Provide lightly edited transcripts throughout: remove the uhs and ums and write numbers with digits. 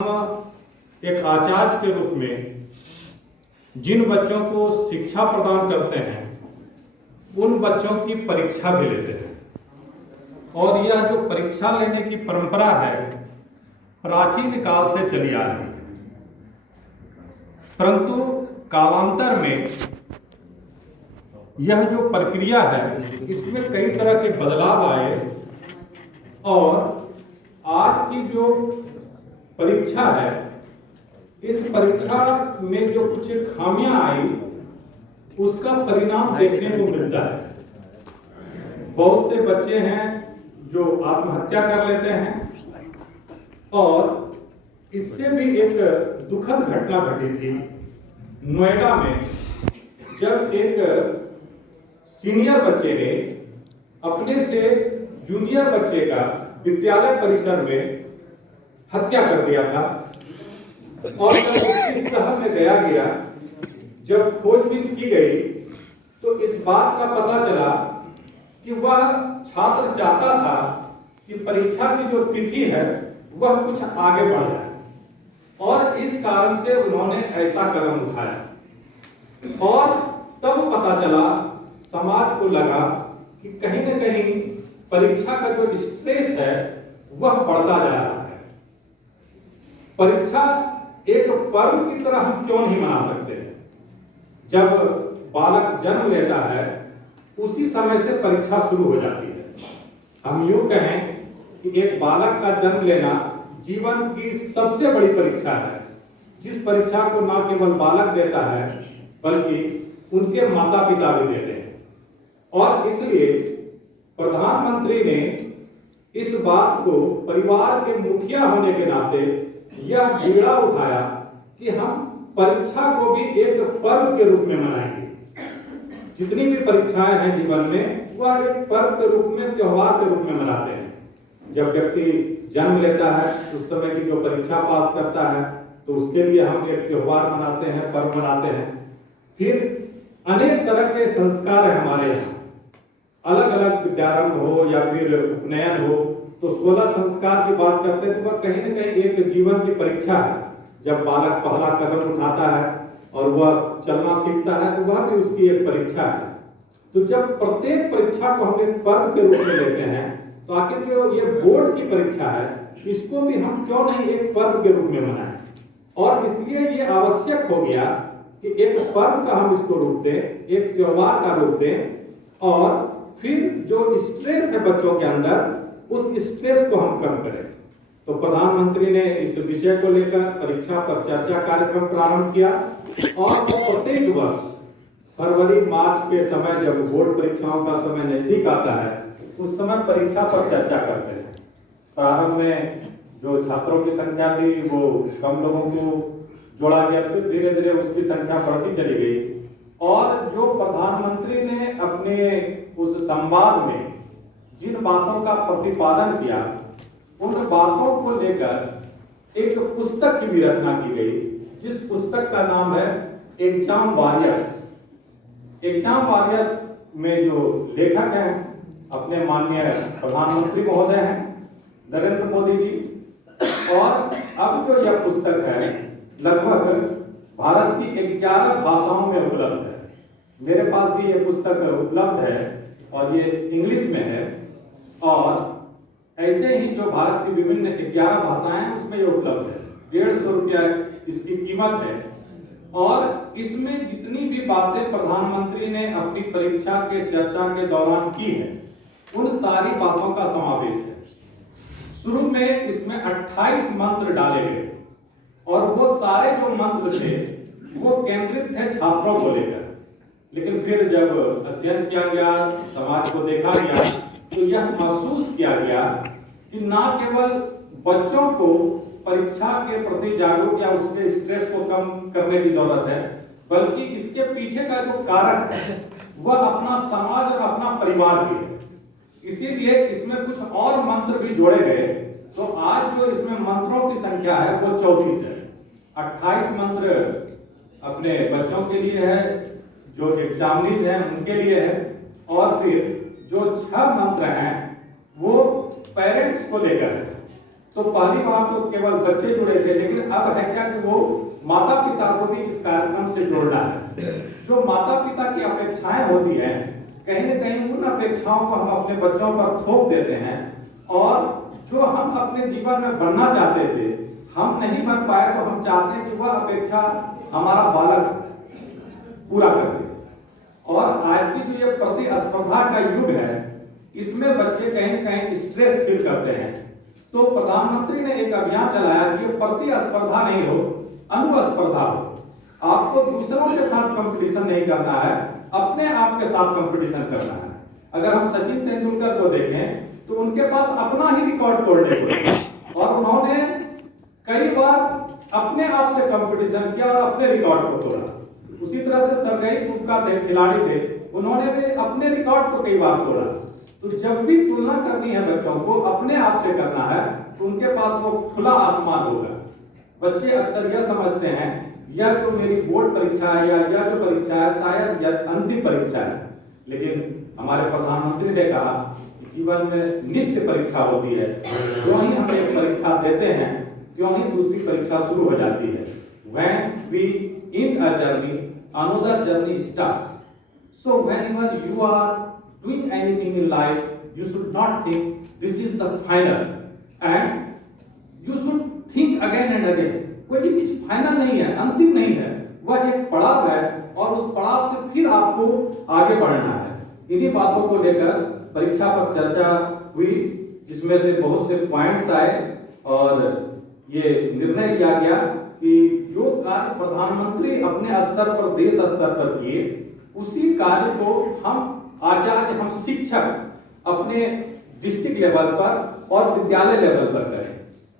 हम एक आचार्य के रूप में जिन बच्चों को शिक्षा प्रदान करते हैं उन बच्चों की परीक्षा भी लेते हैं। और यह जो परीक्षा लेने की परंपरा है प्राचीन काल से चली आ रही है, परंतु कालांतर में यह जो प्रक्रिया है इसमें कई तरह के बदलाव आए और आज की जो परीक्षा है इस परीक्षा में जो कुछ खामियां आई उसका परिणाम देखने को मिलता है। बहुत से बच्चे हैं जो आत्महत्या कर लेते हैं और इससे भी एक दुखद घटना घटी थी नोएडा में, जब एक सीनियर बच्चे ने अपने से जूनियर बच्चे का विद्यालय परिसर में हत्या कर दिया था। और जब उसकी तह में गया जब खोजबीन की गई तो इस बात का पता चला कि वह छात्र चाहता था कि परीक्षा की जो तिथि है वह कुछ आगे बढ़ जाए और इस कारण से उन्होंने ऐसा कदम उठाया। और तब पता चला, समाज को लगा कि कहीं न कहीं परीक्षा का जो स्ट्रेस है वह बढ़ता जा रहा है। परीक्षा एक पर्व की तरह हम क्यों नहीं मना सकते? जब बालक जन्म लेता है उसी समय से परीक्षा शुरू हो जाती है। हम यूं कहें कि एक बालक का जन्म लेना जीवन की सबसे बड़ी परीक्षा है, जिस परीक्षा को न केवल बालक देता है बल्कि उनके माता पिता भी देते हैं। और इसलिए प्रधानमंत्री ने इस बात को परिवार के मुखिया होने के नाते यह बीड़ा उठाया कि हम परीक्षा को भी एक पर्व के रूप में मनाएंगे। जितनी भी परीक्षाएं हैं जीवन में वह एक पर्व के रूप में, त्योहार के रूप में मनाते हैं। जब व्यक्ति जन्म लेता है उस समय की जो परीक्षा पास करता है तो उसके लिए हम एक त्योहार मनाते हैं, पर्व मनाते हैं। फिर अनेक तरह के संस्कार है हमारे यहाँ, अलग अलग विद्यारंभ हो या फिर उपनयन हो, तो 16 संस्कार की बात करते हैं तो वह कहीं न कहीं एक जीवन की परीक्षा है। जब बालक पहला कदम उठाता है और वह चलना सीखता है तो वह भी उसकी एक परीक्षा है। तो जब प्रत्येक परीक्षा को हम एक पर्व के रूप में लेते हैं तो आखिर जो ये बोर्ड की परीक्षा है इसको भी हम क्यों नहीं एक पर्व के रूप में मनाएं। और इसलिए ये आवश्यक हो गया कि एक पर्व का हम इसको रूप दें, एक त्योहार का रूप दें और फिर जो स्ट्रेस है बच्चों के अंदर उस स्ट्रेस को हम कम करें। तो प्रधानमंत्री ने इस विषय को लेकर परीक्षा पर चर्चा कार्यक्रम प्रारंभ किया और प्रत्येक वर्ष फरवरी मार्च के समय जब बोर्ड परीक्षाओं का समय नजदीक आता है उस समय परीक्षा पर चर्चा करते हैं। प्रारंभ में जो छात्रों की संख्या थी वो कम लोगों को जोड़ा गया, फिर धीरे धीरे उसकी संख्या बढ़ती चली गई। और जो प्रधानमंत्री ने अपने उस संवाद में जिन बातों का प्रतिपादन किया उन बातों को लेकर एक पुस्तक की भी रचना की गई, जिस पुस्तक का नाम है एग्जाम वॉरियर्स। एग्जाम वॉरियर्स में जो लेखक हैं अपने माननीय प्रधानमंत्री महोदय हैं नरेंद्र मोदी जी। और अब जो यह पुस्तक है लगभग भारत की 11 भाषाओं में उपलब्ध है। मेरे पास भी यह पुस्तक उपलब्ध है और ये इंग्लिश में है। और ऐसे ही जो भारत की विभिन्न 11 भाषाएं हैं उसमें ये उपलब्ध है। 150 रुपया इसकी कीमत है। और इसमें जितनी भी बातें प्रधानमंत्री ने अपनी परीक्षा के चर्चा के दौरान की है उन सारी बातों का समावेश है। शुरू में इसमें 28 मंत्र डाले गए और वो सारे जो मंत्र थे वो केंद्रित थे छात्रों को लेकर। लेकिन फिर जब अध्ययन किया गया, समाज को देखा गया तो यह महसूस किया गया कि न केवल बच्चों को परीक्षा के प्रति जागरूक या उसके स्ट्रेस को कम करने की जरूरत है, बल्कि इसके पीछे का जो कारक है वह अपना समाज और अपना परिवार भी है। इसीलिए इसमें कुछ और मंत्र भी जोड़े गए। तो आज जो इसमें मंत्रों की संख्या है वो 34 है। 28 मंत्र अपने बच्चों के लिए है, जो एग्जामिनीज हैं उनके लिए है, और फिर जो 6 मंत्र हैं वो पेरेंट्स को लेकर है। तो पहली बार तो केवल बच्चे जुड़े थे, लेकिन अब है क्या कि वो माता पिता को भी इस कार्यक्रम से जोड़ना है। जो माता पिता की अपेक्षाएं होती हैं, कहीं न कहीं उन अपेक्षाओं को हम अपने बच्चों पर थोप देते हैं, और जो हम अपने जीवन में बनना चाहते थे, हम नहीं बन पाए, तो हम चाहते हैं कि वह अपेक्षा हमारा बालक पूरा कर दे। और आज की जो ये प्रतिस्पर्धा का युग है, इसमें बच्चे कहीं न कहीं स्ट्रेस फील करते हैं। तो प्रधानमंत्री ने एक अभियान चलाया कि प्रतिस्पर्धा नहीं हो, अनुस्पर्धा हो। आपको दूसरों के साथ कंपटीशन नहीं करना है, अपने आप के साथ कंपटीशन करना है। अगर हम सचिन तेंदुलकर को देखें तो उनके पास अपना ही रिकॉर्ड तोड़ने को, और उन्होंने कई बार अपने आप से कंपटीशन किया और अपने रिकॉर्ड को तोड़ा। उसी तरह से सर्गेई बुबका थे, खिलाड़ी थे, उन्होंने भी अपने रिकॉर्ड को कई बार तोड़ा। तो जब भी तुलना करनी है बच्चों को, अपने आप से करना है, तो उनके पास वो खुला आसमान होगा। बच्चे अक्सर यह समझते हैं यह तो मेरी बोर्ड परीक्षा है, या यह जो परीक्षा है शायद यह अंतिम परीक्षा है। लेकिन हमारे प्रधानमंत्री ने कहा कि जीवन में नित्य परीक्षा होती है, जो ही हम एक परीक्षा देते हैं त्यों ही दूसरी परीक्षा शुरू हो जाती है। When we end a journey, another journey starts. So whenever you are doing anything in life, you should not think this is the final, and you should think again and again. कोई भी चीज final नहीं है, अंतिम नहीं है, वह एक पड़ाव है, और उस पड़ाव से फिर आपको आगे बढ़ना है। इन्हीं बातों को लेकर परीक्षा पर चर्चा हुई, जिसमें से बहुत से पॉइंट्स आए, और ये निर्णय लिया गया कि जो कार्य प्रधानमंत्री अपने स्तर पर, देश स्तर पर किए, उसी कार्य को हम आचार्य, हम शिक्षक अपने डिस्ट्रिक्ट लेवल पर और विद्यालय लेवल पर करें।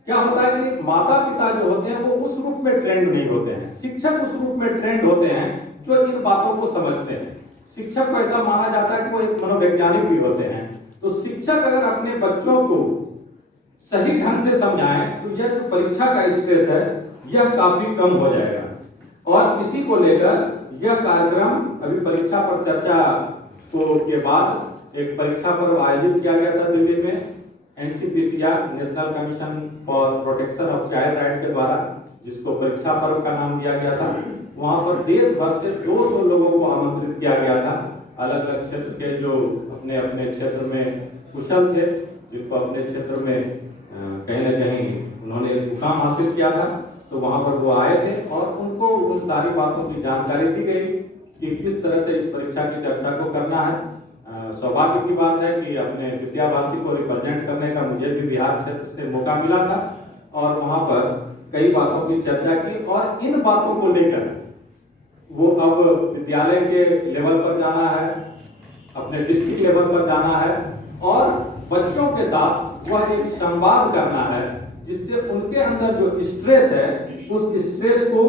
क्या होता है कि माता पिता जो होते हैं वो उस रूप में ट्रेंड नहीं होते हैं, शिक्षक उस रूप में ट्रेंड होते हैं जो इन बातों को समझते हैं। शिक्षक को ऐसा माना जाता है कि वो एक मनोवैज्ञानिक भी होते हैं। तो शिक्षक अगर अपने बच्चों को सही ढंग से समझाएं तो यह जो परीक्षा का स्ट्रेस है यह काफी कम हो जाएगा। और इसी को लेकर यह कार्यक्रम अभी परीक्षा पर चर्चा के बाद एक परीक्षा पर्व आयोजित किया गया था दिल्ली में, NCPCR national commission for protection of child right के द्वारा, जिसको परीक्षा पर्व का नाम दिया गया था। वहां पर देश भर से 200 लोगों को आमंत्रित किया गया था, अलग अलग क्षेत्र के जो अपने अपने क्षेत्र में कुशल थे, जिनको अपने क्षेत्र में कहीं न कहीं उन्होंने मुकाम हासिल किया था। तो वहां पर वो आए थे और उनको उन सारी बातों की जानकारी दी गई कि किस तरह से इस परीक्षा की चर्चा को करना है। सौभाग्य की बात है कि अपने विद्या भारती को रिप्रेजेंट करने का मुझे भी बिहार क्षेत्र से मौका मिला था, और वहां पर कई बातों की चर्चा की, और इन बातों को लेकर वो अब विद्यालय के लेवल पर जाना है, अपने डिस्ट्रिक्ट लेवल पर जाना है, और बच्चों के साथ वह एक संवाद करना है, जिससे उनके अंदर जो स्ट्रेस है उस स्ट्रेस को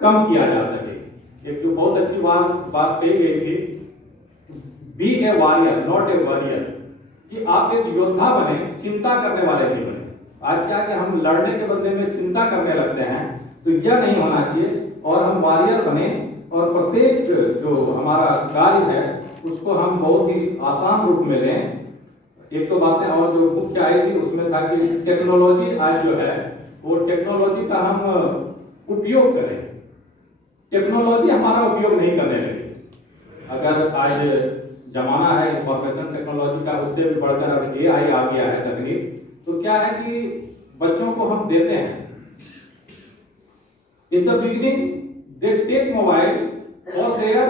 कम किया जा सके। एक जो बहुत अच्छी बात कही गई थी, be a warrior not a warrior, कि आप एक योद्धा बने, चिंता करने वाले नहीं बने। आज क्या कि हम लड़ने के बदले में चिंता करने लगते हैं, तो यह नहीं होना चाहिए, और हम वॉरियर बने, और प्रत्येक जो हमारा कार्य है उसको हम बहुत ही आसान रूप में लें। एक तो बातें और जो मुख्य आई थी उसमें था कि टेक्नोलॉजी आज जो है वो टेक्नोलॉजी का हम उपयोग करें, टेक्नोलॉजी हमारा उपयोग नहीं करने लगे। अगर आज जमाना है इंफॉर्मेशन टेक्नोलॉजी का, उससे भी बढ़कर अब AI आ गया है तकनीक, तो क्या है कि बच्चों को हम देते हैं, in the beginning they take mobile for their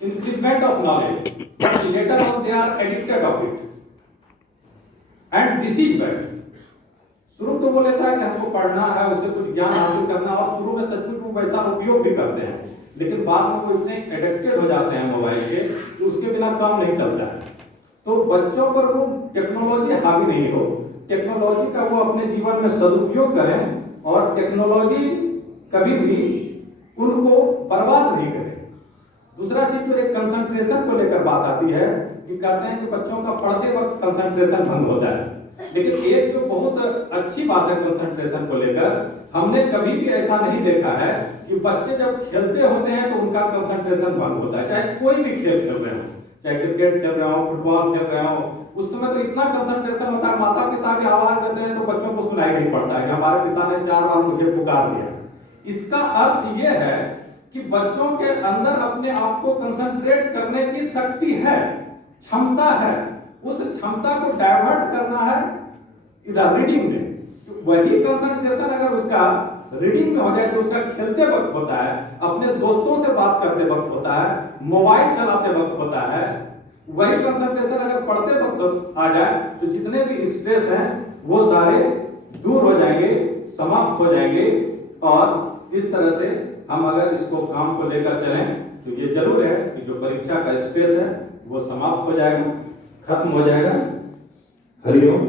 increment of knowledge, but later on they are addicted of it, and this is bad. शुरू तो वो लेता है कि हमको पढ़ना है, उससे कुछ ज्ञान हासिल करना, और शुरू में सचमुच वो वैसा उपयोग भी करते हैं, लेकिन बाद में वो इतने एडिक्टेड हो जाते हैं मोबाइल के कि उसके बिना काम नहीं चलता है। तो बच्चों पर वो टेक्नोलॉजी हावी नहीं हो, टेक्नोलॉजी का वो अपने जीवन में सदुपयोग करें, और टेक्नोलॉजी कभी भी उनको बर्बाद नहीं करे। दूसरा चीज जो एक कंसंट्रेशन को लेकर बात आती है कि कहते हैं कि बच्चों का पढ़ते वक्त कंसंट्रेशन भंग होता है, लेकिन एक जो बहुत अच्छी बात है कंसंट्रेशन को लेकर, हमने कभी भी ऐसा नहीं देखा है कि बच्चे जब खेलते होते हैं तो उनका कंसंट्रेशन भंग होता है, चाहे कोई भी खेल खेल रहे हो, चाहे क्रिकेट खेल रहे हो, फुटबॉल खेल रहे हो, उस समय तो इतना कंसंट्रेशन होता है, माता पिता की आवाज देते हैं तो बच्चों को सुनाई नहीं पड़ता है, हमारे पिता ने 4 बार मुझे पुकार दिया। इसका अर्थ यह है कि बच्चों के अंदर अपने आप को कंसंट्रेट करने की शक्ति है, क्षमता है, उस क्षमता को डाइवर्ट करना है इधर रीडिंग में। वही कंसंट्रेशन अगर उसका रीडिंग में हो जाए, तो उसका खेलते वक्त होता है, अपने दोस्तों से बात करते वक्त होता है, मोबाइल चलाते वक्त होता है, वही कंसंट्रेशन अगर पढ़ते वक्त आ जाए तो जितने भी स्ट्रेस हैं वो सारे दूर हो जाएंगे, समाप्त हो जाएंगे। और इस तरह से हम अगर इसको काम को लेकर चलें तो ये जरूर है कि जो परीक्षा का स्ट्रेस है वो समाप्त हो जाएगा, खत्म हो जाएगा। हरिओम।